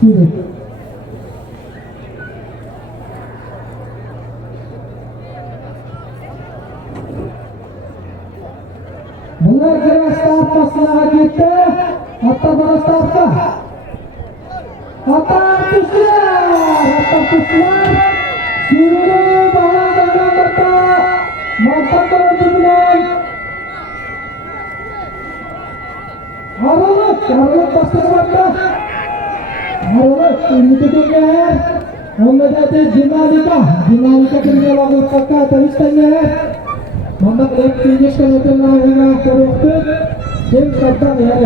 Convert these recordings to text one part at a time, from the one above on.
kiri. Benar kira start pasangan kita atau baru start kah? Atau puslar Sirulu bola dalam berta mantap berhubungan Harus pasti berta harus ini tutupnya Muhammad Aziz dinamika kerja lagu kakak teristanya mantap dan finish kalau tenang koruptif game serta ya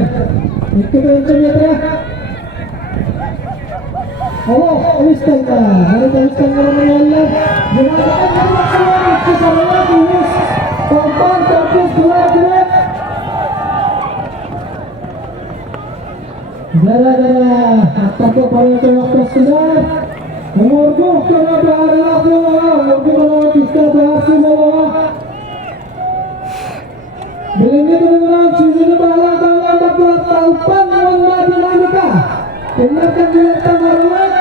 ikut internet. Allah istana, mereka istana mengalah. Jangan lupa kesalahan tulis. Pampang terus gerak. Gara-gara apa pada waktu sudah umurku kena berlaku, umurku malah bisa berhasil malah. Bila dengan season balak dalam babak talpan wanda dinamika. Dengarkan direktan Marwat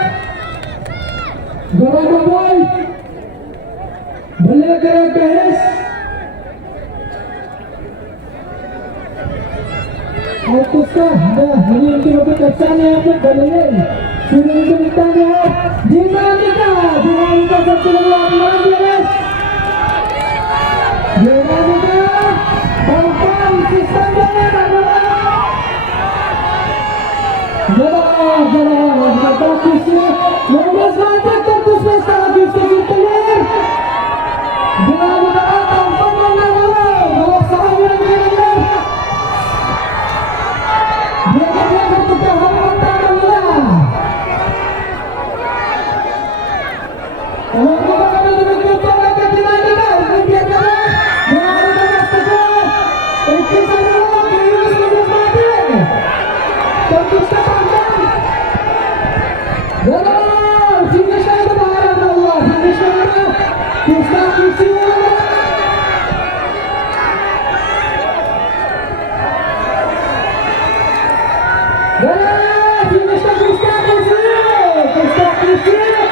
Garaba Boy Balik gerak beres Autuskah dah ini untuk kesannya untuk balik sudah untuk ditanya dinamika satu lawan beres dinamika Bang sistemnya jalan bagusnya 15 lantai terus pesta lagi sekitar dengan mengatakan pemain bahwa saya benar dia bertahan pertama kalau kita ada begitu mereka tidak ada dia dengan sesuatu itu saja ini sudah mati terus Wow, finish ada baharan Allah, finish ada kita kisi. Wow, finish kita kisi.